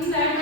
10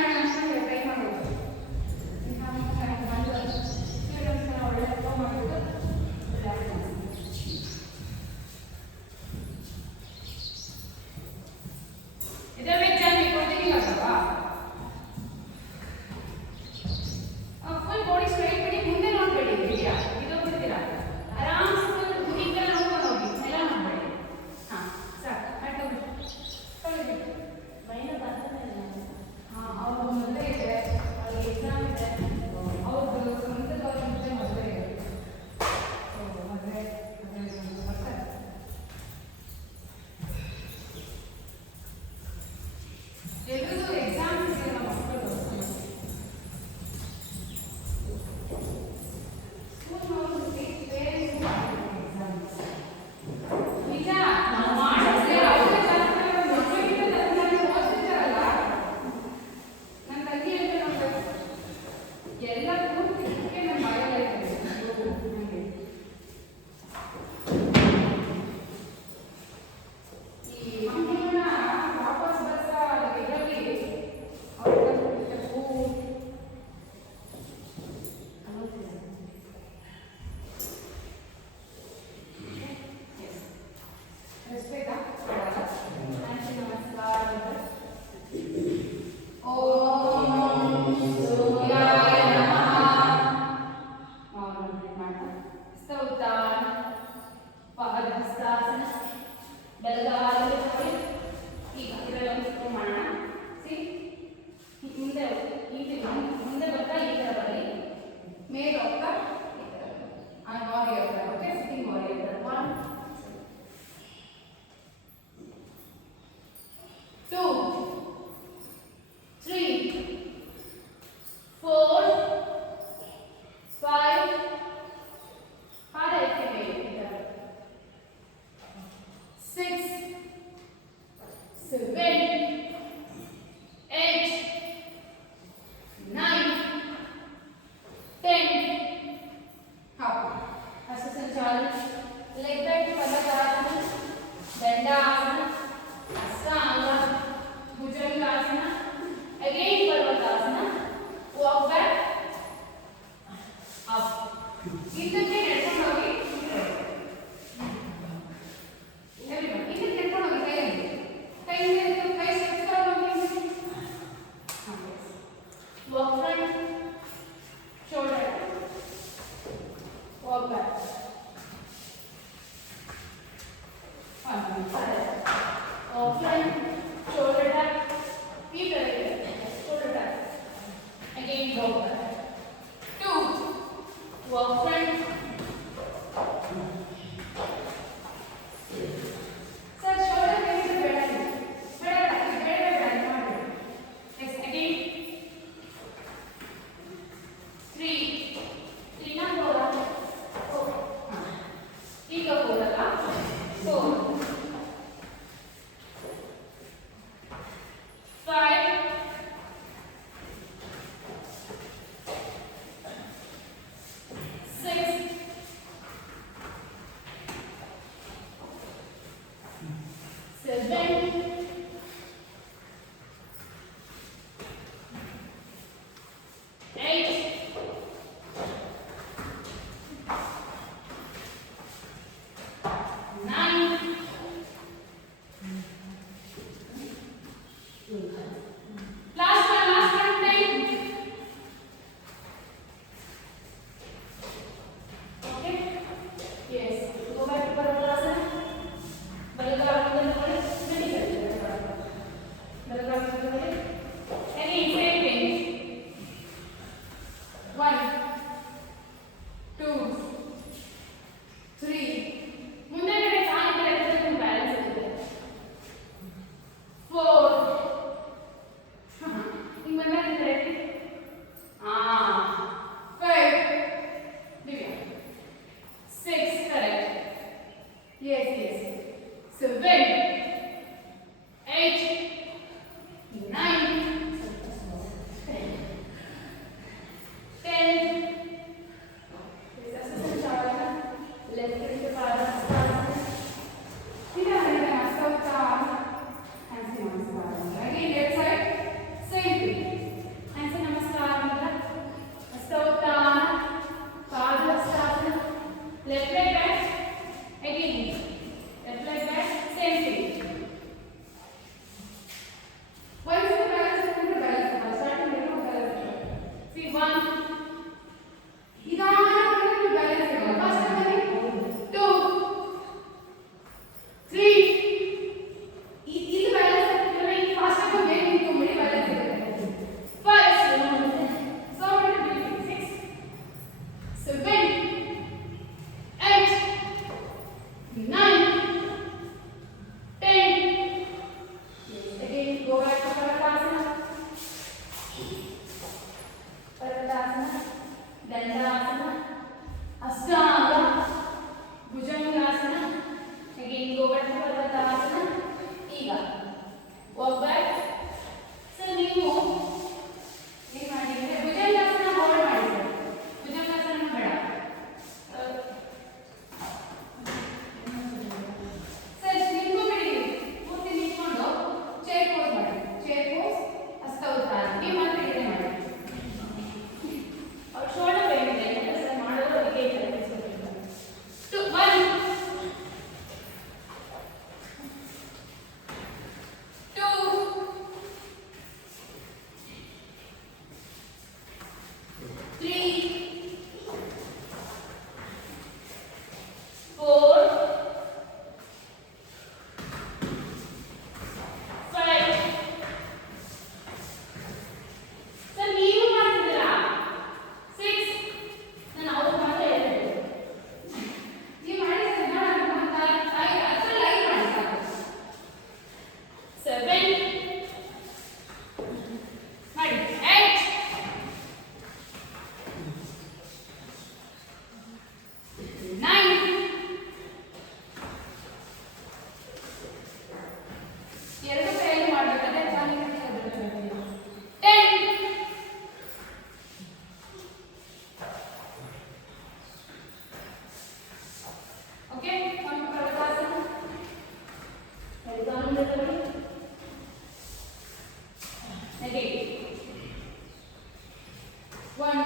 1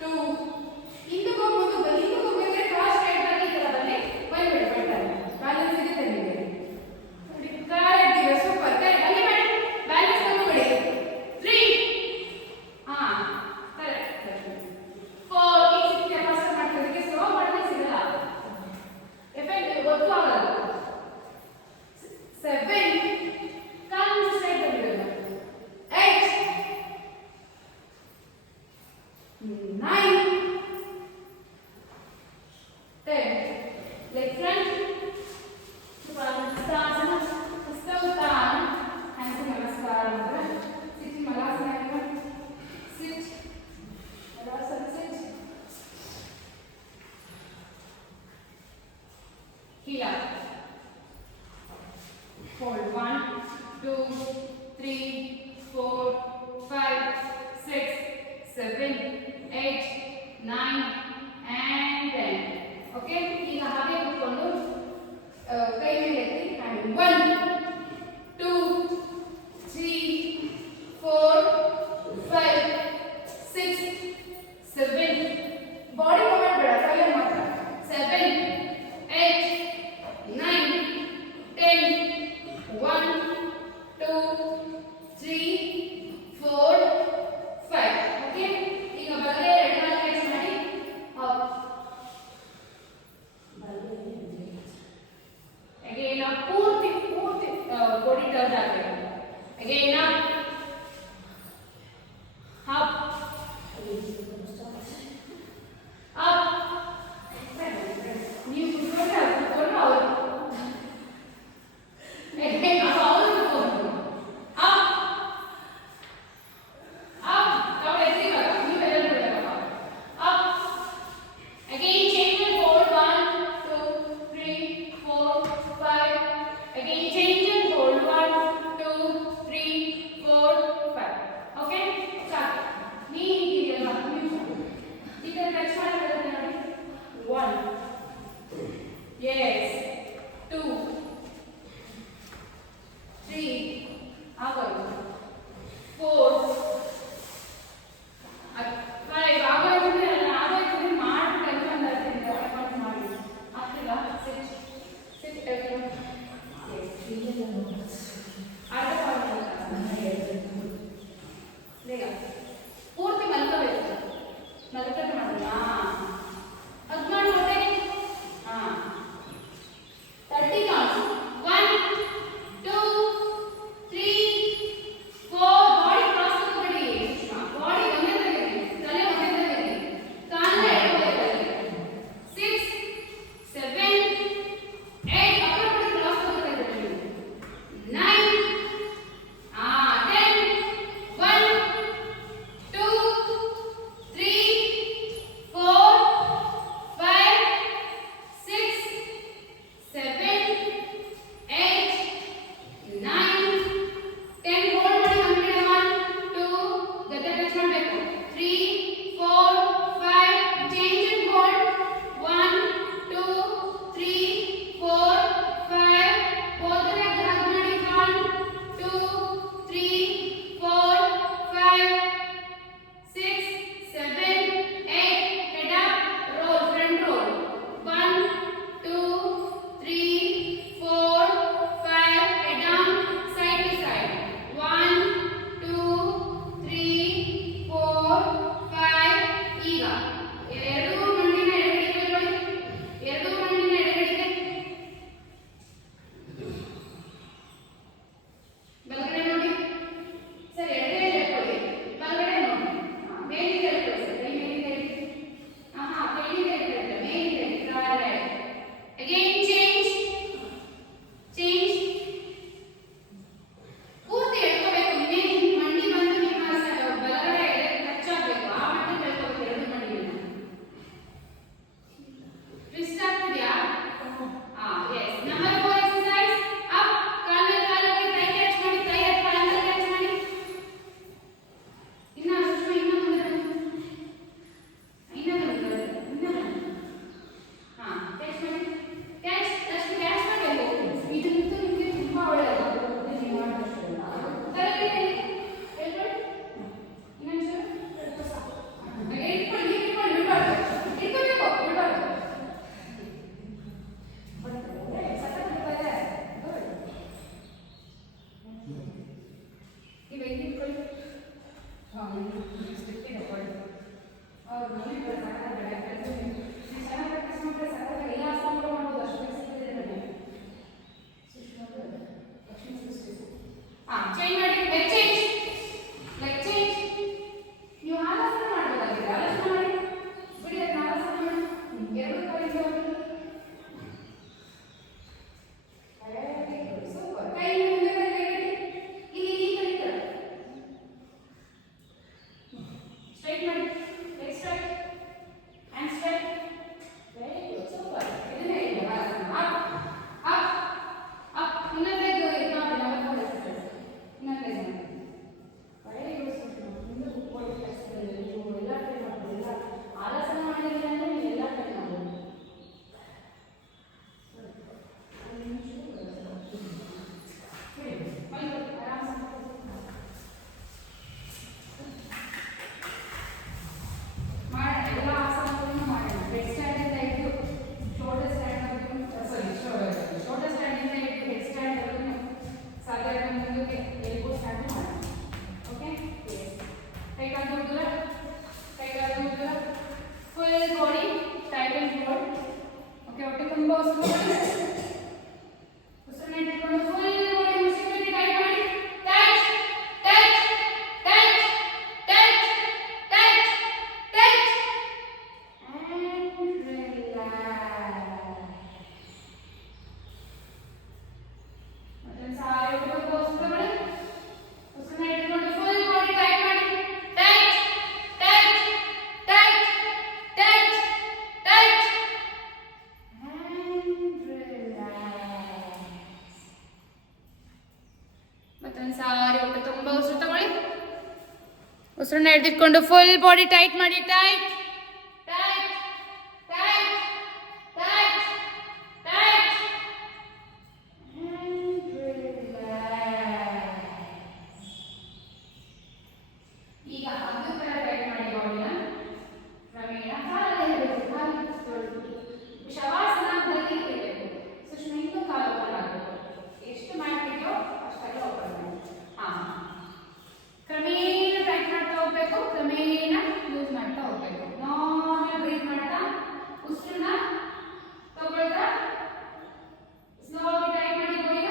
2 ಹಿಂದಕ್ಕೆ ಹೋಗ್ಬೋದು ಹಿಂದಕ್ಕೆ ಹೋಗ್ಬೇಕಾದ್ರೆ ಕ್ರಾಸ್ ಸ್ಟ್ರೈಟ್ ಆಗಿ ಈ ತರ ಬನ್ನಿ ಬಂದ್ಬಿಡಿ ಬರ್ತಾರೆ ಬ್ಯಾಲೆನ್ಸ್ ಇದೆ ನಿಮಗೆ ನೋಡಿ ಕರೆಕ್ಟ್ ಇದೆ ಸೂಪರ್ ಕರೆಕ್ಟ್ ಅಲ್ಲಿ ಮಾಡಿ ಬ್ಯಾಲೆನ್ಸ್ ತಗೊಂಡ್ಬಿಡಿ 3 ಹಾ ಕರೆಕ್ಟ್ 4 ಈ ಸಿಕ್ಕಿದೆ ಪಾಸ್ ಮಾಡ್ತಿದ್ದಕ್ಕೆ ಸ್ಲೋ ಮಾಡಿದ್ರೆ ಸಿಗಲ್ಲ ಎಫೆಕ್ಟ್ ಗೊತ್ತು ಆಗಲ್ಲ 7 ಕಾಲು ಸ್ಟ್ರೈಟ್ ಬಂದಿರೋದು 8 9 10 leg front Suprasthana Hastauttana hands namaskara sit malasana sit malasana sit heel up hold 1 2 3 4 5 6 7 8 9 and 10 okay ಈಗ ಹಾಗೆ ಕೂತ್ಕೊಂಡು ಕೈ ಮೇಲೆ ಎತ್ತಿ and 1 2 3 4 5 6 7 ಬಾಡಿ ಮೂವ್ಮೆಂಟ್ ಬೇಡ ಕೈಯಲ್ಲಿ ಮಾತ್ರ 7 8 9 10 1 2 3 4 5 ಓಕೆ ಈಗ ಬಲಗೈ ಎರಡು ಕಾಲು ಟಚ್ ಮಾಡಿ ಅಪ್ again up ಪೂರ್ತಿ ಬಾಡಿ ಟರ್ನ್ ಆಗಬೇಕು again up ನೀವು ಕುತ್ಕೊಂಡು ಅವರು again ಅವರು ಕುತ್ಕೊಂಡು up ನಾವು ಎತ್ತಿವಾಗ ನೀವೆಲ್ಲ ನೋಡಬೇಕಪ್ಪ up again change and hold 1 2 3 4 5 again change and hold 1 2 3 change ಮಾಡಿ, ಲೆಗ್ ಚೇಂಜ್, ಲೆಗ್ ಚೇಂಜ್. ನೀವು ಆಲೋಚನೆ ಮಾಡ್ಬೋದಾಗಿದೆ, ಆಲೋಚನೆ ಮಾಡಿ ಬಿಡಿ, ಅದನ್ನ ಆಲೋಚನೆ ಮಾಡಿ. ಎರಡು ಕೈಗೆ ಸೂಪರ್. ಕೈ ಮುಂದೆ ಇಲ್ಲಿ ಈ ಕೈ ಸ್ಟ್ರೈಟ್ ಮಾಡಿ, leg straight, hand straight. Very good, super. ಇದನ್ನೇ ಇಲ್ಲ ಆಲೋಚನೆ. Up up up. ಇನ್ನೊಂದು ಲೆಗ್ ನೋಡಿ, ಇನ್ನೊಂದು ಲೆಗ್ ವೆರಿ ಗುಡ್. ಮುಂದೆ ಕೂತ್ಕೊಳ್ಳಿ, ನೀವು ಎಲ್ಲ ಟ್ರೈ ಮಾಡ್ಬೋದು. ಎಲ್ಲ ಆಲೋಚನೆ ಮಾಡಿದ್ರೆ ಅಂದರೆ ನೀವು ಎಲ್ಲ ಟ್ರೈ ಮಾಡ್ಬೋದು. ಮಾಡೋಣ, ಎಲ್ಲ ಆಸನಗಳನ್ನು ಮಾಡೋಣ. ಹೆಡ್ ಸ್ಟ್ಯಾಂಡಿಂದ ಹಿಡಿದು ಶೋಲ್ಡರ್ ಸ್ಟ್ಯಾಂಡ್, ಶೋಲ್ಡರ್ ಸ್ಟ್ಯಾಂಡಿಂದ ಹಿಡಿದು ಹೆಡ್ ಸ್ಟ್ಯಾಂಡ್ ವರೆಗೂ ಸಾಧ್ಯ ಮುಂದಕ್ಕೆ ಎಲ್ಬೋ ಸ್ಟ್ಯಾಂಡ್ ಮಾಡೋಣ. ಓಕೆ, ಕೈಕಾಲು ದೂರ, ಕೈಕಾಲು ದೂರ, full body tight and hold. Okay, ಹೊಟ್ಟೆ ತುಂಬ ಉಸಿರು ಇಟ್ಕೊಂಡು ಫುಲ್ ಬಾಡಿ ಉಸಿರು ಟೈಟ್ ಮಾಡಿ. Tight tight tight tight tight tight and relax. ಮತ್ತೆ ಸಾರಿ ಹೊಟ್ಟೆ ತುಂಬ ಉಸಿರು ಮಾಡಿ. ಉಸಿರನ್ನ ಇಟ್ಕೊಂಡು ಫುಲ್ ಬಾಡಿ ಟೈಟ್ ಮಾಡಿ. Tight tight tight tight tight and relax. ಮತ್ತೊಂದು ಸಾರಿ ಹೊಟ್ಟೆ ತುಂಬ ಉಸಿರು ತಗೊಳ್ಳಿ. ಉಸಿರನ್ನ ಹಿಡಿದಿಟ್ಕೊಂಡು ಫುಲ್ ಬಾಡಿ ಟೈಟ್ ಮಾಡಿ. Tight tight tight tight tight and relax. ಈಗ ಅದು ಕೂಡ ಟೈಟ್ ಮಾಡಿ ಬಾಡಿನ. ಕ್ರಮೇಣ ಕಾಲಲ್ಲಿ ಇರಬೇಕು, ಕಾಲು ಶವಾಸನದಲ್ಲಿ ಇರಬೇಕು. ಸುಷ್ಮ ಇನ್ನೂ ಕಾಲು ಓಪನ್ ಆಗಬೇಕು. ಎಷ್ಟು ಮಾಡ್ತಿದ್ಯೋ ಅಷ್ಟೆಲ್ಲ ಓಪನ್ ಮಾಡಿ. ಕ್ರಮೇಣ ಟೈಟ್ ಮಾಡ್ತಾ ಹೋಗ್ಬೇಕು, ಕ್ರಮೇಣ ಲೂಸ್ ಮಾಡ್ತಾ ಹೋಗ್ಬೇಕು. ನಾರ್ಮಲ್ ಬ್ರೀತ್ ಮಾಡ್ತಾ ಉಸಿರನ್ನ ತಗೊಳ್ತಾ ಸ್ಲೋಲಿ ಟೈಟ್ ಮಾಡಿ ಬಾಡಿನ.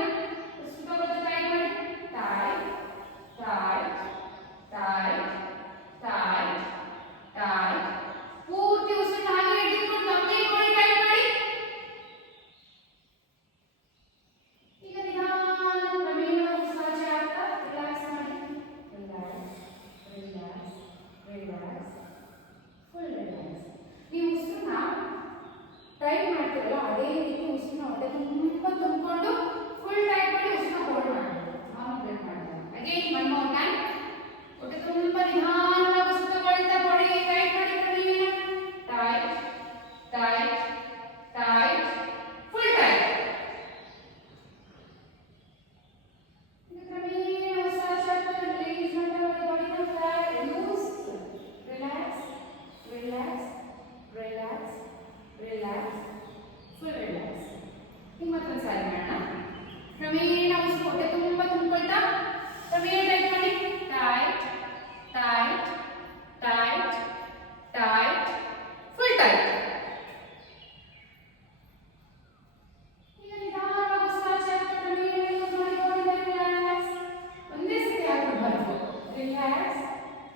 ಉಸಿರು ತಗೊಳ್ತಾ ಟೈಟ್ ಮಾಡಿ. Tight tight tight tight tight. ಪೂರ್ತಿ ಉಸಿರನ್ನ ಹಾಗೆ ಹಿಡಿದುಕೊಂಡು ಕಂಪ್ಲೀಟ್ ಬಾಡಿ ಟೈಟ್ ಮಾಡಿ. ಈಗ ನಿಧಾನ ಕ್ರಮೇಣ ಉಸಿರಾಚೆ ಆಗ್ತಾ ರಿಲ್ಯಾಕ್ಸ್ ಮಾಡಿ. Relax relax relax, full relax. ನೀವು ಉಸಿರನ್ನ ಟೈಟ್ ಮಾಡ್ತೀರಲ್ಲ, ಅದೇ ರೀತಿ ಉಸಿರನ್ನ ಹೊಟ್ಟೆ ತುಂಬ ತುಂಬಿಕೊಂಡು ಫುಲ್ ಟೈಟ್ ಮಾಡಿ ಉಸಿರನ್ನ ಹೋಲ್ಡ್ ಮಾಡಬೇಕು. ನಾವು ಬ್ರೇಕ್ ಮಾಡ್ತೀವಿ. Again one more time. ಹೊಟ್ಟೆ ತುಂಬ ನಿಧಾನವಾಗಿ ಉಸಿರು ತಗೊಳ್ತಾ ಬಾಡಿ ಟೈಟ್ ಮಾಡಿ. ಕ್ರಮೇಣ tight tight tight, full tight. ಕ್ರಮೇಣ ಉಸಿರಾಚೆ ಆಗ್ತಾ ರಿಲೀಸ್ ಮಾಡ್ತಾ ಬಾಡಿನ flat loose. Relax relax relax relax, full relax. ಈಗ ಮತ್ತೊಂದು ಸಾರಿ ಮಾಡೋಣ. ಕ್ರಮೇಣ ಉಸಿರು ಹೊಟ್ಟೆ ತುಂಬ ತುಂಬಿಕೊಳ್ತಾ ಕ್ರಮೇಣ ಟೈಟ್ ಮಾಡಿ. Tight tight tight tight, full tight. ಈಗ ನಿಧಾನವಾಗಿ ಉಸಿರಾಚೆ ಆಗ್ತಾ ಕ್ರಮೇಣ ಲೂಸ್ ಮಾಡಿ ಬಾಡಿನ ರಿಲ್ಯಾಕ್ಸ್. ಒಂದೇ ಸತಿ ಹಾಕೊಂಡು ಬರ್ಬೋದು. Relax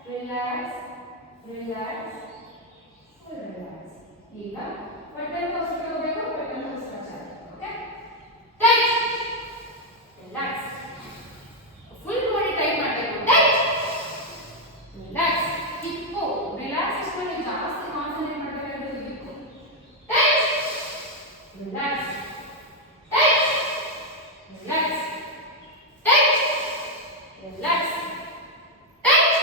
relax relax, full relax. ಈಗ ಪಟ್ಟಂತ ಉಸಿರು ತಗೋಬೇಕು, ಪಟ್ಟಂತ ಉಸಿರಾಚೆ ಆಗ್ಬೇಕು. Okay, tight relax, full body tight ಮಾಡಬೇಕು. Tight relax. ಹಿಪ್ಪು ರಿಲ್ಯಾಕ್ಸೇಷನ್ ಜಾಸ್ತಿ ಕಾನ್ಸಂಟ್ರೇಟ್ ಮಾಡಬೇಕಾಗಿರೋದು hip. Tight relax tight relax tight relax tight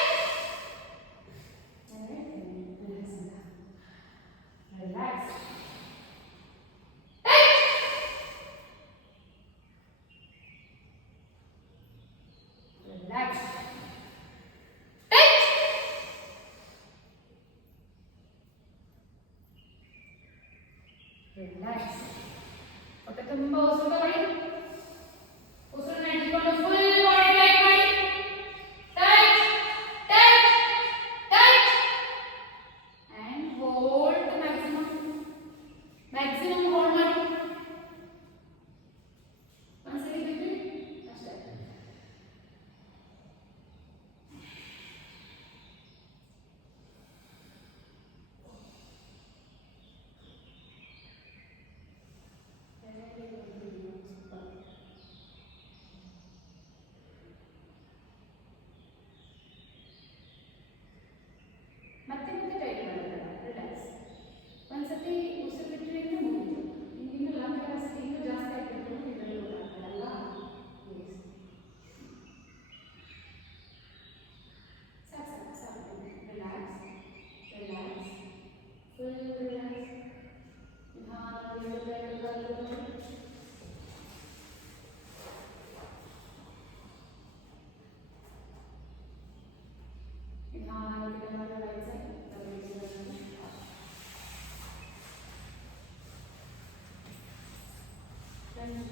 relax tight relax tight relax. ಹೊಟ್ಟೆ ತುಂಬ ಉಸಿರು ತಗೊಳ್ಳಿ. ಉಸಿರನ್ನ ಹಿಡಿದುಕೊಂಡು ಫುಲ್ ಬಾಡಿ ಟೈಟ್ ಮಾಡಿ. Tight tight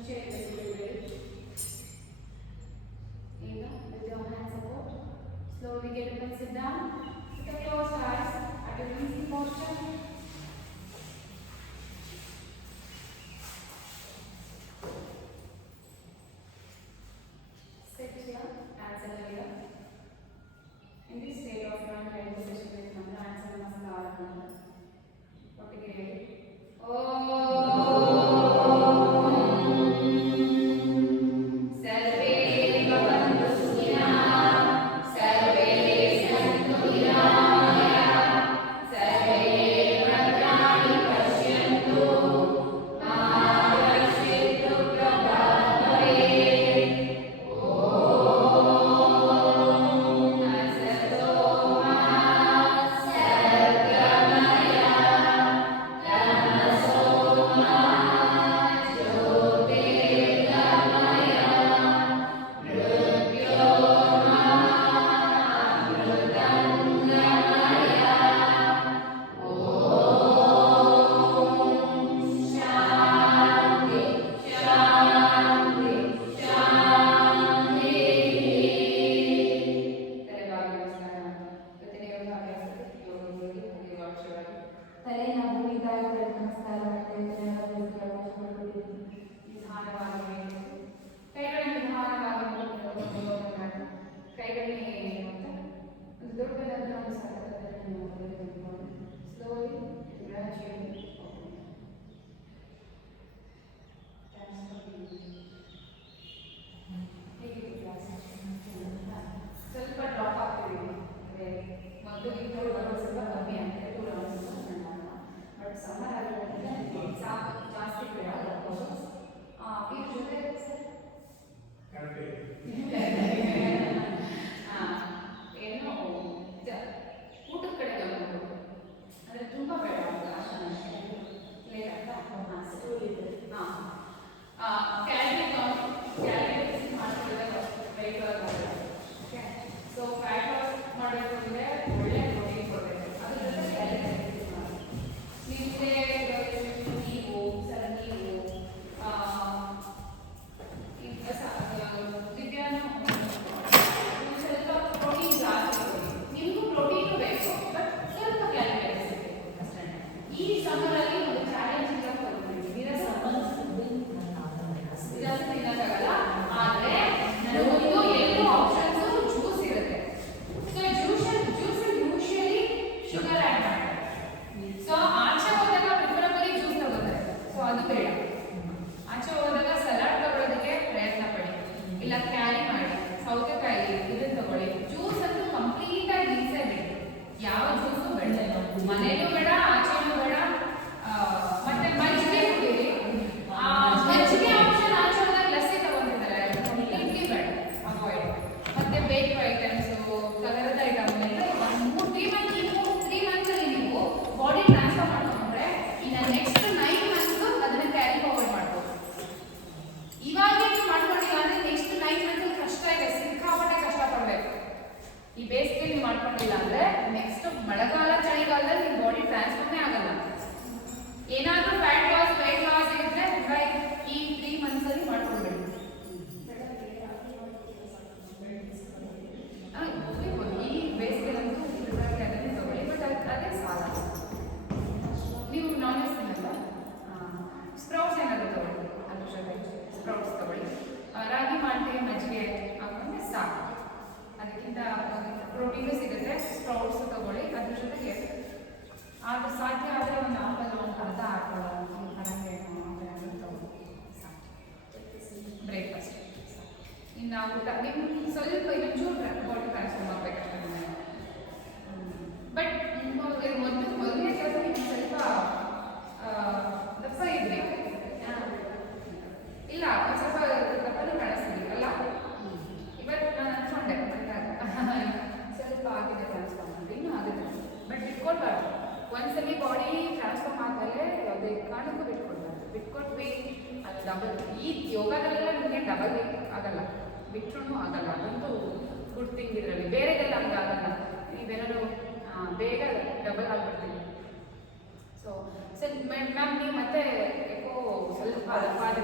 chair ready. Eva, with your hand support. Slowly get up and sit down. With a closed eyes at a easy posture. Sit here, hands in the air. In this state of your relaxation with mantra, hands in the namaskara mantra. ಒಟ್ಟಿಗೆ ಓಂ ಸರ್ವೇ ಭವಂತು ಸುಖಿನಃ ಸರ್ವೇ ಸಂತು ನಿರಾಮಯಾಃ ಸರ್ವೇ ಭದ್ರಾಣಿ ಪಶ್ಯಂತು ಮಾ ಕಶ್ಚಿತ್ ದುಃಖಭಾಗ್ ಭವೇತ್. ಓಂ ಅಸತೋ ಮಾ ಸರ್ಗಮಯ ತಮಸೋ ಮಾ ಜ್ಯೋತಿರ್ಗಮಯ ಮೃತ್ಯೋರ್ಮಾ ಅಮೃತಂಗಮಯ. ಓಂ ಶಾಂತಿ ಶಾಂತಿ ಶಾಂತಿ. ತಲೆಬಾಗಿ ನಮಸ್ಕಾರ. ಇವತ್ತಿನ ಯೋಗಾಭ್ಯಾಸಕ್ಕೆ ಯೋಗಾಕ್ಷರವಾಗಿ ತಲೆನ ಭೂಮಿ ತಾಯಿಗಳಿಗೆ ನಮಸ್ಕಾರ ಮಾಡ್ತೇವೆ. ನಿಧಾನವಾಗಿ ಕೈಗಳನ್ನು ನಿಧಾನವಾಗಿ ಮಾಡಿ ಕೈಗಳನ್ನೇ ಒಂದು ದೊಡ್ಡದಾದ ಒಂದು ಸಾಧಕವನ್ನು ತೆಗೆದುಕೊಂಡು ಸ್ಲೋಲಿ ಗ್ರಾಜುಯಲಿ ಸ್ವಲ್ಪ ಡ್ರಾಪ್ ಆಗ್ತೀವಿ. ಅಂದರೆ ಮೊದಲು ಇದ್ದವರು ಬರೋದು ಸ್ವಲ್ಪ ಕಮ್ಮಿ ಆಗ್ತದೆ, ಬಟ್ ಸಮ್ಮರ್ ಆಗಿರೋದ್ರಿಂದ ಸಾಕು ಜಾಸ್ತಿ ಬೇಡ. ಇದ್ರ ಜೊತೆ ಏನು ಊಟದ ಕಡೆ ಗಮನ, ಅಂದರೆ ತುಂಬ ಬೇಡ ಲೇಟ್ ಆಗ್ತಾ ಕ್ಯಾಲರಿ ಕ್ಯಾಲರಿ ಮಾಡ್ತಿದ್ರೆ ವೆಯ್ಟ್ ಆಗುತ್ತೆ. ಓಕೆ, ಸೊ ಫ್ಯಾಟ್ ಲಾಸ್ ಮಾಡಬೇಕು ಅಂದರೆ ಒಳ್ಳೆ ಪ್ರೋಟೀನ್ ಕೊಡಬೇಕು. ಅದ್ರ ಜೊತೆ ಕ್ಯಾಲರಿ ಮಾಡಿ ನಿಮಗೆ ನೀವು ಸರ್ ನೀವು ದಿವ್ಯಾನು ಸ್ವಲ್ಪ ಪ್ರೋಟೀನ್ ಜಾಸ್ತಿ ಕೊಡಿ. ನಿಮಗೂ ಪ್ರೋಟೀನು ಬೇಕು, ಬಟ್ ಸ್ವಲ್ಪ ಕ್ಯಾಲರೀಸ್ ಬೇಕು ಅಷ್ಟೇ. ಈ ಸಮ್ಮರಲ್ಲಿ ಒಂದು ಚಾಲೆಂಜಿಂಗ್ ಜಾಸ್ತಿ ತಿನ್ನೋಕ್ಕಾಗಲ್ಲ, ಆದರೆ ನನಗೊಂದು ಎರಡು ಆಪ್ಷನ್ಸು ಜ್ಯೂಸ್ ಇರುತ್ತೆ. ಸೊ ಜ್ಯೂಸಲ್ಲಿ ಯೂಶಲಿ ಶುಗರ್ ಆ್ಯಡ್ ಮಾಡ್ತಾರೆ. ಸೊ ಆಚೆ ಹೋದಾಗ ಪ್ರಿಫರಬಲಿ ಜ್ಯೂಸ್ ತಗೋತಾರೆ. ಸೊ ಅದು ಬೇಡ. ಆಚೆ ಹೋದಾಗ ಸಲಾಡ್ ತಗೊಳ್ಳೋದಕ್ಕೆ ಪ್ರಯತ್ನ ಪಡಿ, ಇಲ್ಲ ಕ್ಯಾರಿ ಮಾಡಿ ಸೌತೆಕಾಯಿ ಇದನ್ನು ತಗೊಳ್ಳಿ. ಜ್ಯೂಸ್ ಅಂತೂ ಕಂಪ್ಲೀಟ್ ಆಗಿ ನಿಲ್ಲಿಸಬೇಕು. ಯಾವ ಜ್ಯೂಸು ಬೇಡ, ಮನೇಲೂ ಬೇಡ, ಆಚೆನೂ ಬೇಡ. ಮತ್ತೆ ಮಜ್ಜಿಗೆ ಕುಡೀರಿ. ಮಜ್ಜಿಗೆ ಆಪ್ಷನ್ ಆಚೆ ಹೋದಾಗ ಲಸ್ಸಿ ತಗೊಂತಿದ್ದಾರೆ, ಕಂಪ್ಲೀಟ್ಲಿ ಬೇಡ, ಅವಾಯ್ಡ್. ಮತ್ತೆ ಬೇಕ್ ಐಟಮ್ಸು, ಕಲರದ ಐಟಮ್ ಎಲ್ಲ 3 ಮಂತ್ಸಲ್ಲಿ ನೀವು ಬಾಡಿ ಟ್ರಾನ್ಸ್ಫರ್ ಮಾಡ್ಕೊಂಡ್ರೆ ಇನ್ನು ನೆಕ್ಸ್ಟ್ 9 ಮಂತ್ಸು ಅದನ್ನ ಕ್ಯಾರಿ ಫಾರ್ವರ್ಡ್ ಮಾಡ್ಬೋದು. ಇವಾಗ ಮಾಡ್ಕೊಂಡಿಲ್ಲ ಅಂದ್ರೆ ನೆಕ್ಸ್ಟ್ 9 ಮಂತ್ಸಲ್ಲಿ ಕಷ್ಟ ಇದೆ, ಸಿಕ್ಕಾಪಟ್ಟೆ ಕಷ್ಟಪಡಬೇಕು. ಈ ಬೇಸಿಗೆಯಲ್ಲಿ ಮಾಡ್ಕೊಂಡಿಲ್ಲ ಅಂದ್ರೆ ನೆಕ್ಸ್ಟ್ ಮಳೆಗಾಲ ಚಳಿಗಾಲದಲ್ಲಿ ನಿಮ್ಮ ಬಾಡಿ ಟ್ರಾನ್ಸ್ಫರ್ನೇ ಆಗಲ್ಲ. ಏನಾದರೂ ಫ್ಯಾಟ್ ಲಾಸ್ ವೆಯ್ಟ್ ಲಾಸ್ ಇದ್ರೆ ಈ 3 ಮಂತ್ಸಲ್ಲಿ ಮಾಡ್ಕೊಳ್ಬೇಕು. ಈ ಬೇಸಿಗೆಲಂತೂ ಅದನ್ನೇ ತಗೊಳ್ಳಿ, ಬಟ್ ಅದೇ ಸಾಲ. ನೀವು ನಾನ್ ವೆಜ್ ತಿನ್ನಲ್ಲ, ಸ್ಪ್ರೌಟ್ಸ್ ಏನಾದರೂ ತಗೊಳ್ಳಿ, ಅದ್ರ ಜೊತೆ ಸ್ಪ್ರೌಟ್ಸ್ ತಗೊಳ್ಳಿ. ರಾಗಿ ಮಾಲ್ಟಿ ಮಜ್ಜಿಗೆ ಹಾಕೊಂಡ್ರೆ ಸಾಕು. ಅದಕ್ಕಿಂತ ಪ್ರೋಟೀನು ಸಿಗುತ್ತೆ. ಸ್ಪ್ರೌಟ್ಸ್ ತಗೊಳ್ಳಿ, ಅದ್ರ ಜೊತೆಗೆ ಆದ್ರೆ ಸಾಧ್ಯ ಆದರೆ ಒಂದು ಆಪಲ್, ಒಂದು ಅರ್ಧ ಆಪಲ್, ಒಂದು ಕರಂಗೆ ತಗೊಳ್ಳಿ ಸಾಕು. ಬ್ರೇಕ್ಫಾಸ್ಟ್ ಇನ್ನು ಊಟ ನಿಮ್ಮ ಸ್ವಲ್ಪ ಇನ್ನೊಂಚೂರು ಬಾಡಿ ಟ್ರಾನ್ಸ್ಫರ್ ಮಾಡಬೇಕಷ್ಟೇ. ಬಟ್ ಮೊದಲನೇ ಕೆಲಸ ನಿಮ್ಗೆ ಸ್ವಲ್ಪ ದಪ್ಪ ಇದ್ರಿ, ಇಲ್ಲ ಒಂದು ಸ್ವಲ್ಪ ದಪ್ಪನೂ ಕಾಣಿಸ್ತೀವಿ ಅಲ್ಲ. ಇವತ್ತು ನಾನು ಅನ್ಕೊಂಡೆ ಸ್ವಲ್ಪ ಆಗಿದೆ ಟ್ರಾನ್ಸ್ಫರ್ ಮಾಡಿ, ಇನ್ನೂ ಆಗುತ್ತೆ, ಬಟ್ ಬಿಟ್ಕೊಳ್ಬಾರ್ದು. ಒಂದ್ಸಲಿ ಬಾಡಿ ಟ್ರಾನ್ಸ್ಫರ್ ಆದಮೇಲೆ ಯಾವುದೇ ಕಾರಣಕ್ಕೂ ಬಿಟ್ಕೊಟ್ವಿ ಅದು ಡಬಲ್. ಈ ಯೋಗದಲ್ಲೆಲ್ಲ ನಿಮಗೆ ಡಬಲ್ ವೇಟ್ ಆಗಲ್ಲ, ಬಿಟ್ಟರೂ ಆಗಲ್ಲ. ಅದಂತೂ ಗುಡ್ ಥಿಂಗ್ ಇದರಲ್ಲಿ. ಬೇರೆದೆಲ್ಲ ಹಂಗಾಗಲ್ಲ, ನೀವೇನಾದ್ರು ಬೇಗ ಡಬಲ್ ಆಗಿಬಿಡ್ತೀವಿ. ಸೊ ಮ್ಯಾಮ್ ನೀವು ಮತ್ತೆ ಯಾಕೋ ಸ್ವಲ್ಪ ಪಾದ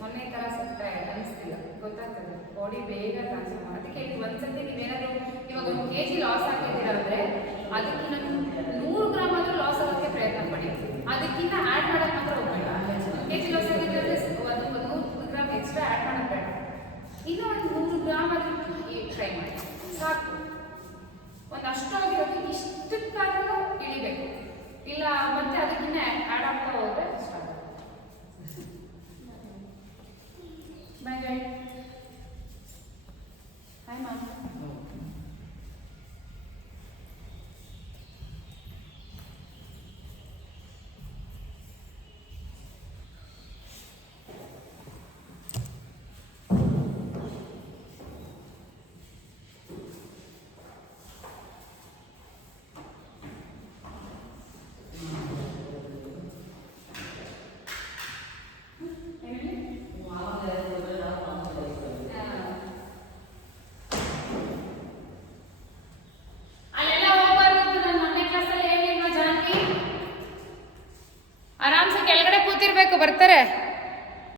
ಮೊನ್ನೆ ಈ ಥರ ಸತ್ತರೆ ಅನಿಸ್ತಿಲ್ಲ, ಗೊತ್ತಾಗ್ತದೆ ಬಾಡಿ ಬೇಗ ಟ್ರಾನ್ಸ್ಫರ್ ಮಾಡಿ. ಅದಕ್ಕೆ ಒಂದ್ಸತಿ ನೀವೇನಾದರೂ ಇವಾಗ 1 kg ಲಾಸ್ ಆಗಿದ್ದೀರಾ ಅಂದರೆ ಅದಕ್ಕಿಂತ 100 ಗ್ರಾಮ್ ಆದರೂ ಲಾಸ್ ಆಗೋಕ್ಕೆ ಪ್ರಯತ್ನ ಪಡಿ. ಅದಕ್ಕಿಂತ ಆ್ಯಡ್ ಮಾಡೋಕ್ಕೆ ಮಾತ್ರ ಹೋಗಬೇಡ. 1 kg ಲಾಸ್ ಆಗಿದ್ರೆ ಒಂದು 100 ಗ್ರಾಮ್ ಎಕ್ಸ್ಟ್ರಾ ಆ್ಯಡ್ ಮಾಡೋದು ಬೇಡ. ಇನ್ನೂ ಒಂದು 100 ಗ್ರಾಮ್ ಆದರೂ ಟ್ರೈ ಮಾಡಿ ಸಾಕು. ಒಂದು ಅಷ್ಟಾಗಿರೋದು ಇಷ್ಟಕ್ಕಾದರೂ ಇಳಿಬೇಕು, ಇಲ್ಲ ಮತ್ತೆ ಅದಕ್ಕಿಂತ ಆ್ಯಡ್ ಆಗ್ತಾ ಹೋದರೆ ಕಷ್ಟ ಆಗುತ್ತೆ. Bye bye. Hi ma'am. ಅಲ್ಲೆಲ್ಲ ಹೋಗ್ಬಾರ್ದು. ನಾನು ಮೊನ್ನೆ ಕ್ಲಾಸಲ್ಲಿ ಹೇಳಿಲ್ವಾ ಜಾನ್ವಿ, ಆರಾಮ್ಸೆ ಕೆಳಗಡೆ ಕೂತಿರ್ಬೇಕು, ಬರ್ತಾರೆ.